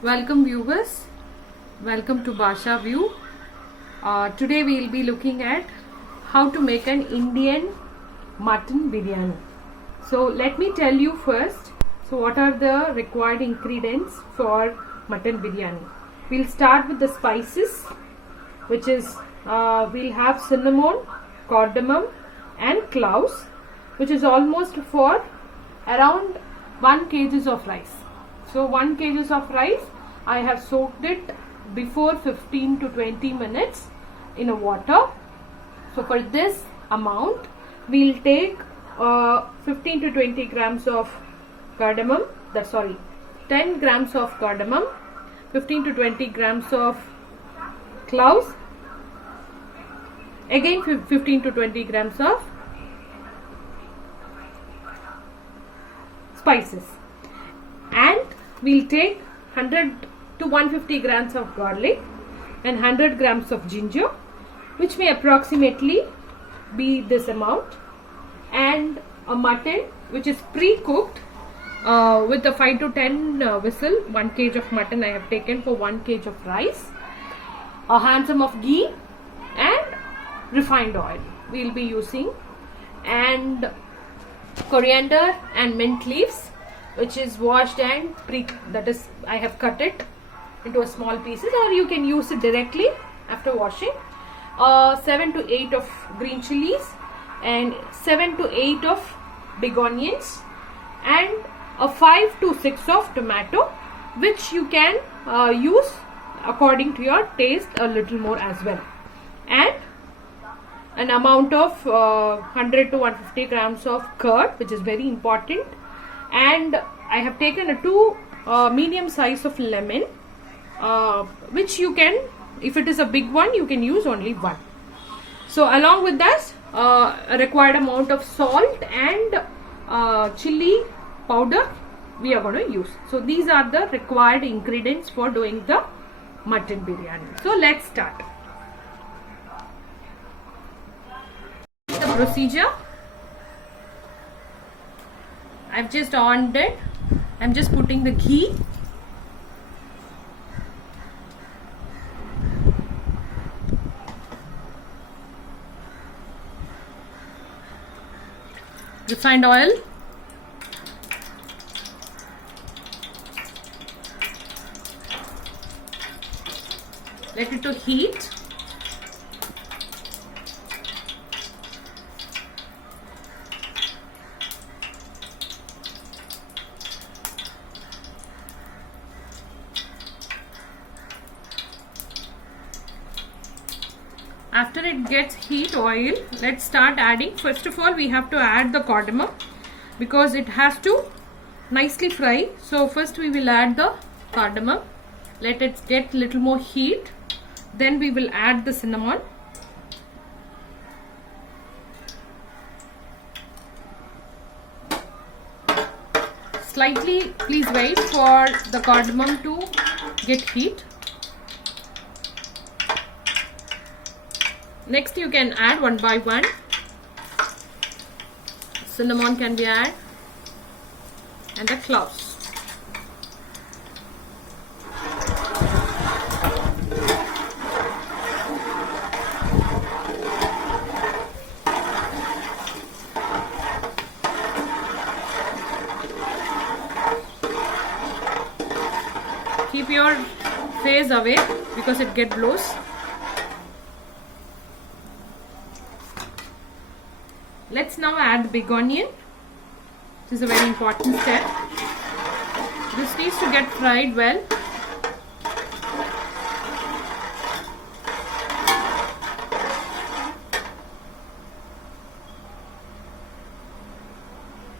Welcome viewers, welcome to Basha View. Today we will be looking at how to make an Indian mutton biryani. So let me tell you first, what are the required ingredients for mutton biryani. We'll start with the spices, which is we'll have cinnamon, cardamom and cloves, which is almost for around 1 kg of rice. So 1 kg of rice, I have soaked it before 15 to 20 minutes in a water. So for this amount, we'll take 15 to 20 grams of cardamom, 10 grams of cardamom, 15 to 20 grams of cloves, again 15 to 20 grams of spices, and we'll take 100 to 150 grams of garlic and 100 grams of ginger, which may approximately be this amount, and a mutton which is pre-cooked with a 5 to 10 whistle. 1 kg of mutton I have taken for 1 kg of rice, a handful of ghee and refined oil we will be using, and coriander and mint leaves, which is washed and I have cut it into a small pieces, or you can use it directly after washing. 7 to 8 of green chilies and 7 to 8 of big onions, and a 5 to 6 of tomato, which you can use according to your taste a little more as well, and an amount of 100 to 150 grams of curd, which is very important, and I have taken a 2 medium size of lemon, which you can, if it is a big one, you can use only one. So along with that, a required amount of salt and chili powder we are going to use. So these are the required ingredients for doing the mutton biryani. So let's start the procedure. I've just on it. I'm just putting the ghee, refined oil, let it to heat. After it gets heat oil, let's start adding. First of all, we have to add the cardamom because it has to nicely fry. So first we will add the cardamom, let it get little more heat, then we will add the cinnamon, slightly please wait for the cardamom to get heat. Next you can add one by one. Cinnamon can be added, and the cloves. Keep your face away because it gets blows. Let's now add the big onion. This is a very important step. This needs to get fried well.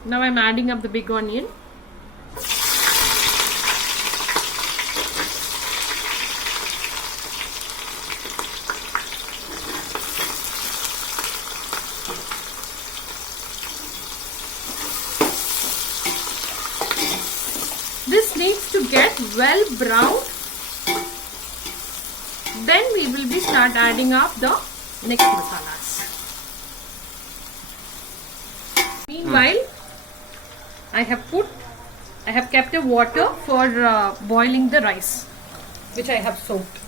Now I'm adding up the big onion. This needs to get well browned. Then we will be start adding up the next masalas. Meanwhile, I have put I have kept a water for boiling the rice, which I have soaked.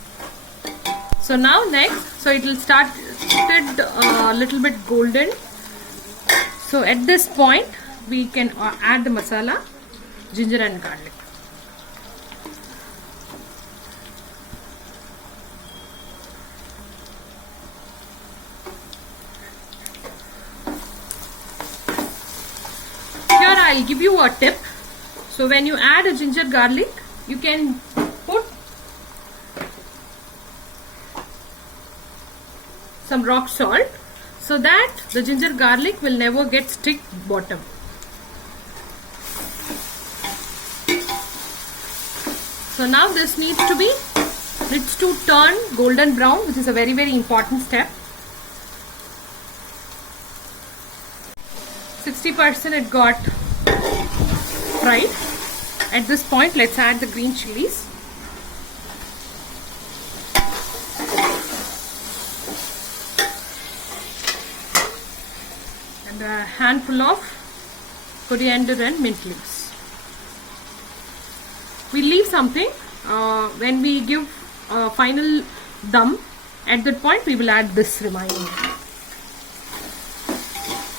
So now next, so it will started a little bit golden. So at this point, we can add the masala, ginger and garlic. Here I'll give you a tip. So when you add a ginger garlic, you can put some rock salt so that the ginger garlic will never get stick bottom. So now this needs to turn golden brown, which is a very, very important step. 60% it got fried. At this point, let's add the green chilies. And a handful of coriander and mint leaves. We leave something when we give final dum. At that point, we will add this remaining.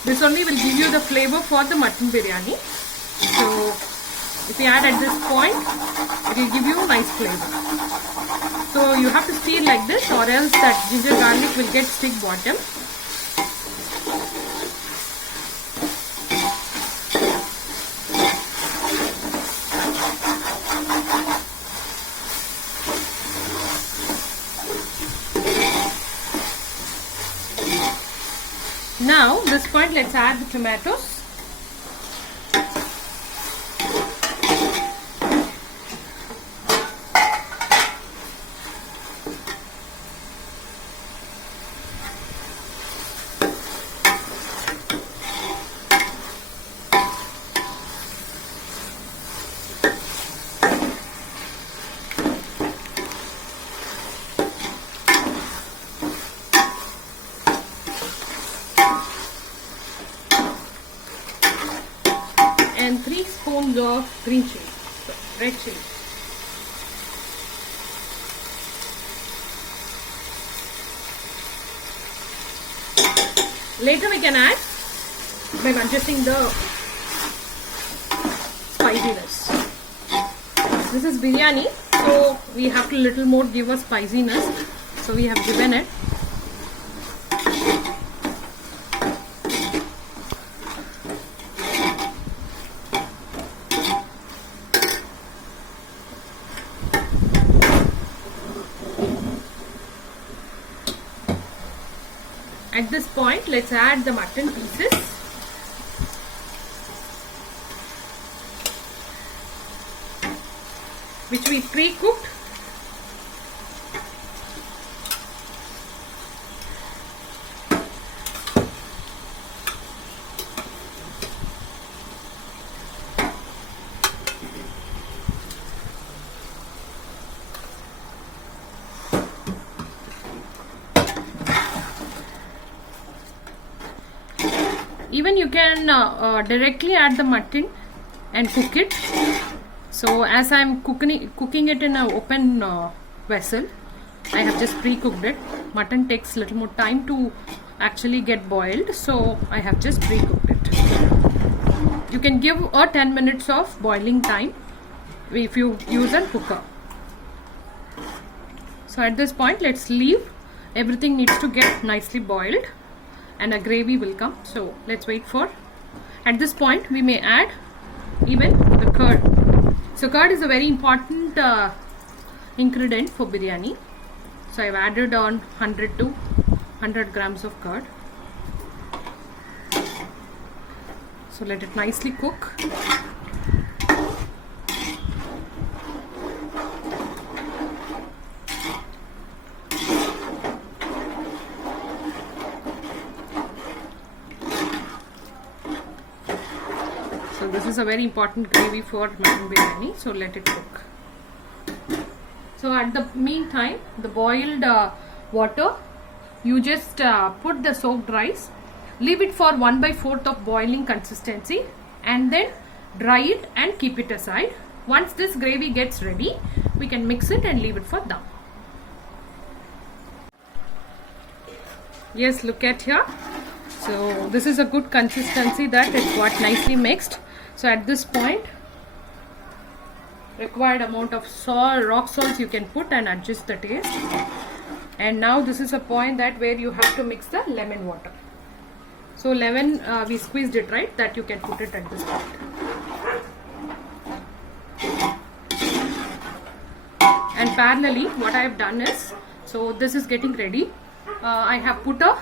This only will give you the flavor for the mutton biryani. So if you add at this point, it will give you a nice flavor. So you have to stir like this, or else that ginger garlic will get stick bottom. Now this point, let's add the tomatoes. And 3 spoons of green chili, red chili. Later we can add by adjusting the spiciness. This is biryani, so we have to little more give us spiciness. So we have given it. At this point, let's add the mutton pieces. Which we pre-cooked. Even you can directly add the mutton and cook it. So as I am cooking it in an open vessel, I have just pre-cooked it. Mutton takes a little more time to actually get boiled, so I have just pre-cooked it. You can give a 10 minutes of boiling time if you use a cooker. So at this point, let's leave. Everything needs to get nicely boiled and a gravy will come. So let's wait for. At this point, we may add even the curd. So curd is a very important ingredient for biryani. So I've added on 100 to 100 grams of curd. So let it nicely cook. So this is a very important gravy for mutton biryani. So let it cook. So at the meantime, the boiled water, you just put the soaked rice, leave it for 1/4 of boiling consistency, and then dry it and keep it aside. Once this gravy gets ready, we can mix it and leave it for dum. Yes, look at here. So this is a good consistency that it got nicely mixed. So at this point, required amount of salt, rock salt you can put and adjust the taste. And now this is a point that where you have to mix the lemon water. So lemon, we squeezed it, right? That you can put it at this point. And parallelly, what I have done is, so this is getting ready. I have put a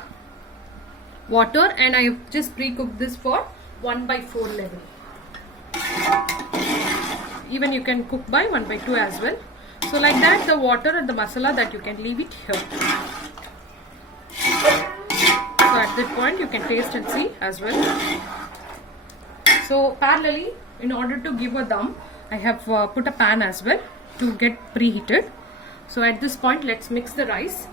water and I have just pre-cooked this for 1/4 level. Even you can cook by 1/2 as well. So like that, the water and the masala that you can leave it here. So at that point you can taste and see as well. So parallelly, in order to give a dum, I have put a pan as well to get preheated. So at this point, let's mix the rice.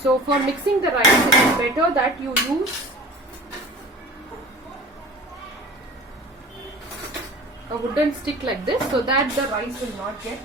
So for mixing the rice, it is better that you use a wooden stick like this, so that the rice will not get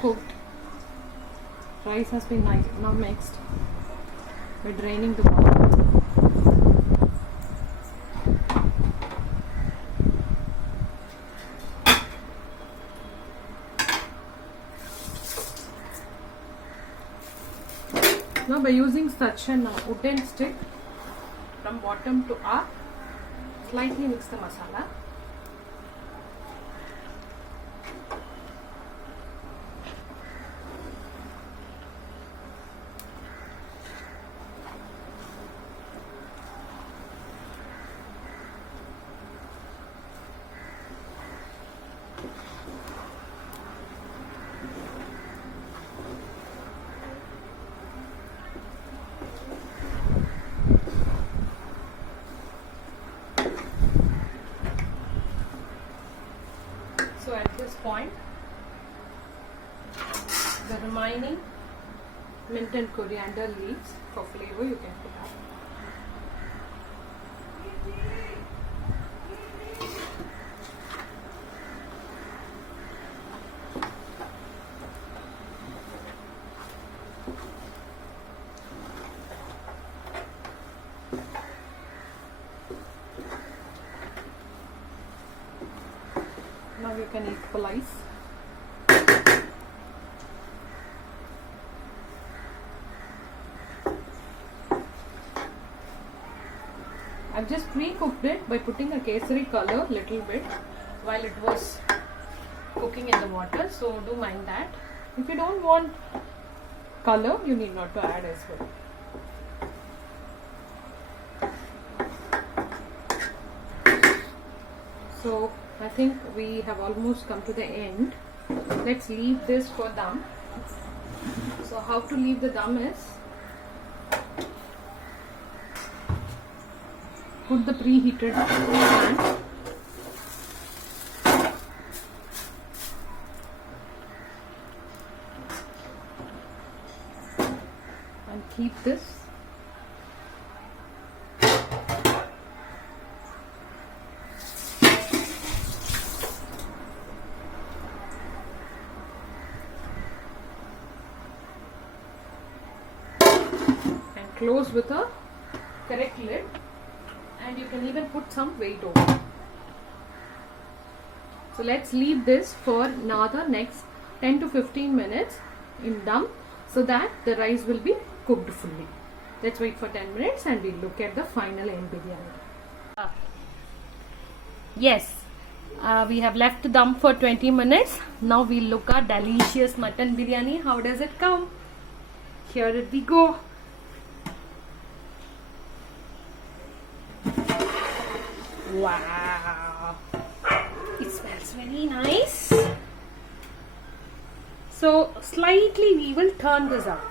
cooked. Rice has been nice, now mixed. We're draining the water. Now by using such a wooden stick from bottom to up, slightly mix the masala. So at this point, the remaining mint and coriander leaves for flavor you can put up. Now you can equalize. I've just pre-cooked it by putting a kesari color little bit while it was cooking in the water, so do mind that. If you don't want color, you need not to add as well. So I think we have almost come to the end. Let's leave this for dum. So how to leave the dum is, put the preheated pan, close with a correct lid, and you can even put some weight over. So let's leave this for another next 10 to 15 minutes in dum, so that the rice will be cooked fully. Let's wait for 10 minutes and we'll look at the final end biryani. Yes, we have left the dum for 20 minutes. Now we'll look at delicious mutton biryani. How does it come? Here it we go. Wow, it smells very nice. So slightly we will turn this up.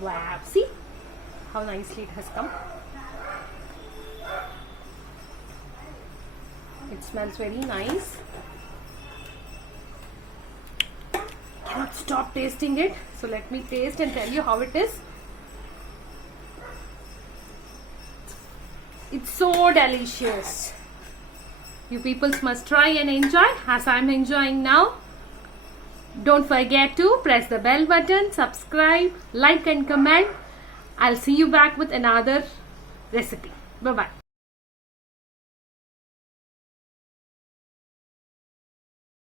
Wow, see how nicely it has come. It smells very nice. Cannot stop tasting it. So let me taste and tell you how it is. It's so delicious. You people must try and enjoy as I'm enjoying now. Don't forget to press the bell button, subscribe, like and comment. I'll see you back with another recipe. Bye-bye.